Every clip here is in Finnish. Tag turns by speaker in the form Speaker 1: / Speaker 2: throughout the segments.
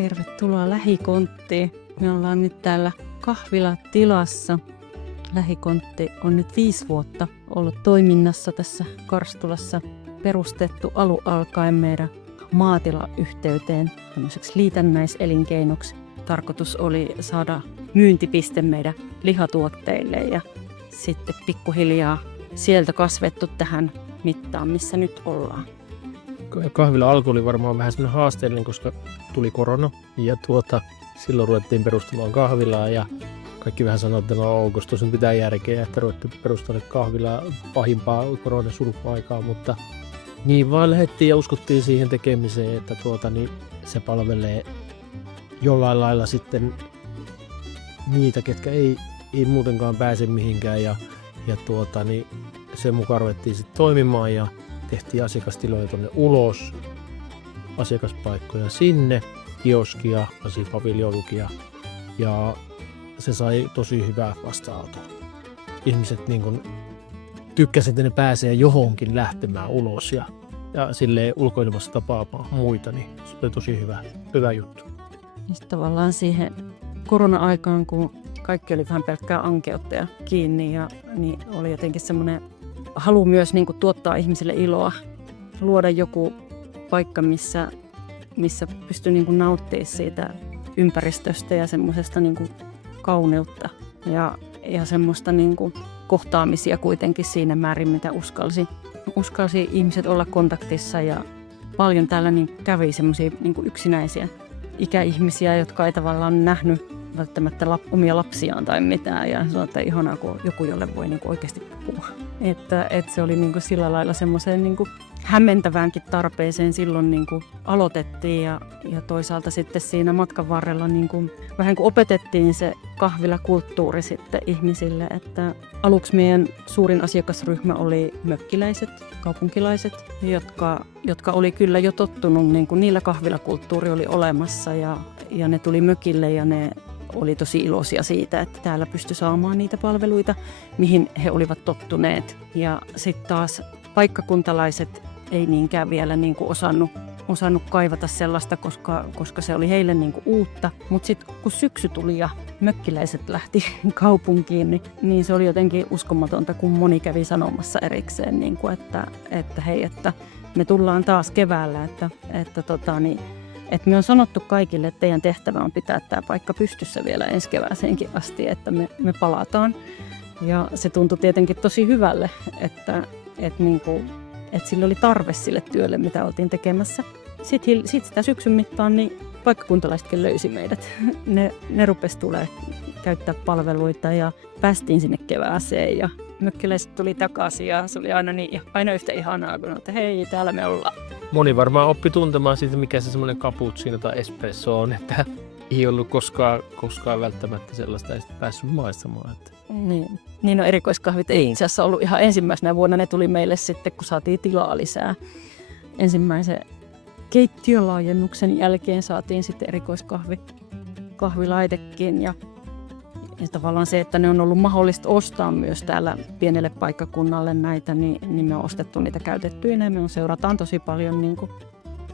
Speaker 1: Tervetuloa Lähikonttiin. Me ollaan nyt täällä kahvilatilassa. Lähikontti on nyt viisi vuotta ollut toiminnassa tässä Karstulassa. Perustettu alu alkaen meidän maatilayhteyteen tämmöiseksi liitännäiselinkeinoksi. Tarkoitus oli saada myyntipiste meidän lihatuotteille ja sitten pikkuhiljaa sieltä kasvettu tähän mittaan, missä nyt ollaan.
Speaker 2: Kahvila alku oli varmaan vähän semmoinen haasteellinen, koska tuli korona ja tuota, silloin ruvettiin perustamaan kahvilaa ja kaikki vähän sanoivat, että no onko tuossa nyt mitään järkeä, että ruvettiin perustamaan kahvilaa pahimpaa koronan surkuaikaa, mutta niin vaan lähdettiin ja uskottiin siihen tekemiseen, että tuota, niin se palvelee jollain lailla sitten niitä, ketkä ei, ei muutenkaan pääse mihinkään ja, ja tuota, niin sen mukaan ruvettiin sitten toimimaan ja tehtiin asiakastiloja tuonne ulos, asiakaspaikkoja sinne, kioskia, paviljonukia ja se sai tosi hyvää vastaanotoa. Ihmiset niin kun tykkäsivät, että ne pääsee johonkin lähtemään ulos ja, ja sille ulkoilmassa tapaamaan muita, niin se oli tosi hyvä, hyvä juttu.
Speaker 1: Ja tavallaan siihen korona-aikaan, kun kaikki oli vähän pelkkää ankeutta ja kiinni, ja, niin oli jotenkin semmoinen halu myös niin kuin, tuottaa ihmisille iloa, luoda joku paikka, missä, missä pystyy niin nauttimaan siitä ympäristöstä ja semmoisesta niin kauneutta ja, ja semmoista niin kuin, kohtaamisia kuitenkin siinä määrin, mitä uskalsi, uskalsi ihmiset olla kontaktissa. Ja paljon täällä niin kävi semmoisia niin yksinäisiä ikäihmisiä, jotka ei tavallaan nähnyt välttämättä lap, omia lapsiaan tai mitään. Ja sanoi, että ihanaa, kun joku, jolle voi niin kuin oikeasti puhua. Että, että se oli niin kuin sillä lailla semmoiseen niin hämmentäväänkin tarpeeseen silloin niin kuin aloitettiin. Ja, ja toisaalta sitten siinä matkan varrella niin kuin, vähän kuin opetettiin se kahvilakulttuuri sitten ihmisille. Että aluksi meidän suurin asiakasryhmä oli mökkiläiset, kaupunkilaiset, jotka, jotka oli kyllä jo tottunut, niin kuin niillä kahvilakulttuuri oli olemassa ja, ja ne tuli mökille ja ne oli tosi iloisia siitä, että täällä pystyi saamaan niitä palveluita, mihin he olivat tottuneet. Ja sitten taas paikkakuntalaiset ei niinkään vielä niin kuin osannut, osannut kaivata sellaista, koska, koska se oli heille niin kuin uutta. Mutta sitten kun syksy tuli ja mökkiläiset lähti kaupunkiin, niin, niin se oli jotenkin uskomatonta, kun moni kävi sanomassa erikseen, niin kuin, että, että hei, että me tullaan taas keväällä, että, että tota, niin, et me on sanottu kaikille, että teidän tehtävä on pitää tämä paikka pystyssä vielä ensi kevääseenkin asti, että me, me palataan. Ja se tuntui tietenkin tosi hyvälle, että, että, niin kuin, että sillä oli tarve sille työlle, mitä oltiin tekemässä. Sitten sit sitä syksyn mittaan niin paikkakuntalaisetkin löysi meidät. Ne, ne rupesi tulee käyttää palveluita ja päästiin sinne kevääseen ja mökkiläiset tuli takaisin ja se oli aina, niin, aina yhtä ihanaa, kun että hei, täällä me ollaan.
Speaker 2: Moni varmaan oppi tuntemaan siitä, mikä se semmoinen cappuccino tai espresso on, että ei ollut koskaan, koskaan välttämättä sellaista ei päässyt maistamaan. Että.
Speaker 1: Niin. niin no erikoiskahvit ei itse asiassa ollut ihan ensimmäisenä vuonna. Ne tuli meille sitten, kun saatiin tilaa lisää. Ensimmäisen keittiölaajennuksen jälkeen saatiin sitten erikoiskahvi kahvilaitekin ja ja tavallaan se, että ne on ollut mahdollista ostaa myös täällä pienelle paikkakunnalle näitä, niin, niin me on ostettu niitä käytettyinä ja me on seurataan tosi paljon niin kuin,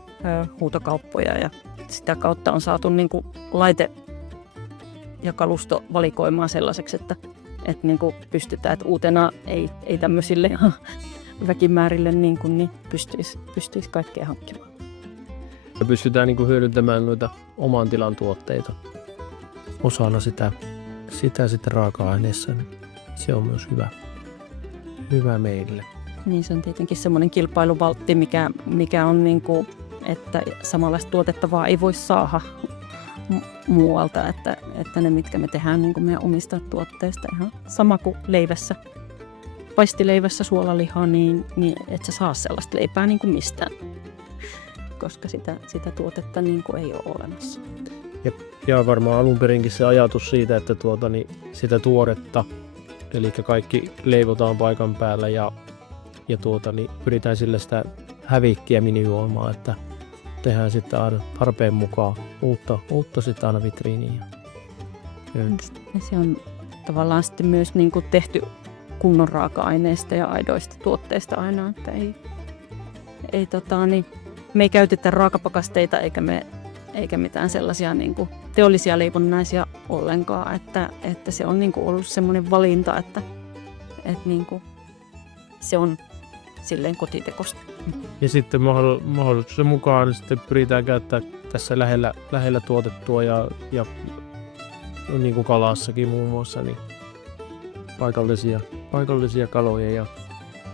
Speaker 1: ö, huutokauppoja ja sitä kautta on saatu niin kuin, laite ja kalusto valikoimaan sellaiseksi, että, että niin kuin pystytään, että uutena ei, ei tämmöisille väkimäärille niin, kuin, niin pystyisi, pystyisi kaikkea hankkimaan.
Speaker 2: Me pystytään niin kuin hyödyntämään noita oman tilan tuotteita osana sitä sitä sitten raaka-aineessa, niin se on myös hyvä, hyvä meille.
Speaker 1: Niin se on tietenkin semmoinen kilpailuvaltti, mikä, mikä on niin kuin, että samanlaista tuotettavaa ei voi saada muualta, että, että ne mitkä me tehdään niin kuin meidän omista tuotteista ihan sama kuin leivässä. Paistileivässä suolaliha, niin, niin et sä saa sellaista leipää niin kuin mistään, koska sitä, sitä tuotetta niin kuin ei ole olemassa.
Speaker 2: Ja, ja varmaan alun perinkin se ajatus siitä, että tuota, niin sitä tuoretta, eli kaikki leivotaan paikan päällä ja, ja tuota, niin pyritään sillä sitä hävikkiä minimoimaan, että tehdään sitten tarpeen mukaan uutta, uutta sitten aina vitriiniin.
Speaker 1: Se on tavallaan sitten myös niin kuin tehty kunnon raaka-aineista ja aidoista tuotteista aina, että ei, ei tota, niin, me ei käytetä raakapakasteita eikä me eikä mitään sellaisia niin kuin teollisia leivonnaisia ollenkaan, että, että se on niin kuin ollut semmoinen valinta, että, että niin kuin se on silleen kotitekosta.
Speaker 2: Ja sitten mahdoll- mahdollisuuden mukaan sitten pyritään käyttää tässä lähellä, lähellä tuotettua ja, ja niin kuin kalassakin muun muassa, niin paikallisia, paikallisia kaloja ja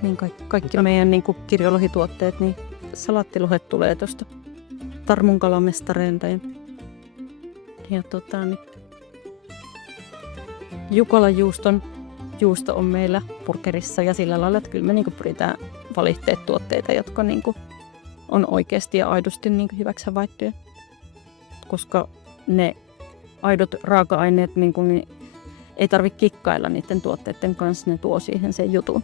Speaker 1: Niin kaikki, kaikki meidän niin kuin kirjolohituotteet, niin salattilohet tulee tuosta Tarmun kalamestareilta. Ja, ja tota, niin Jukolan juuston juusto on meillä purkerissa ja sillä lailla, että kyllä me niin pyritään valitteet tuotteita, jotka niin kuin on oikeasti ja aidosti niin kuin hyväksi havaittuja. Koska ne aidot raaka-aineet, niin kuin, niin ei tarvitse kikkailla niiden tuotteiden kanssa, ne tuo siihen sen jutun.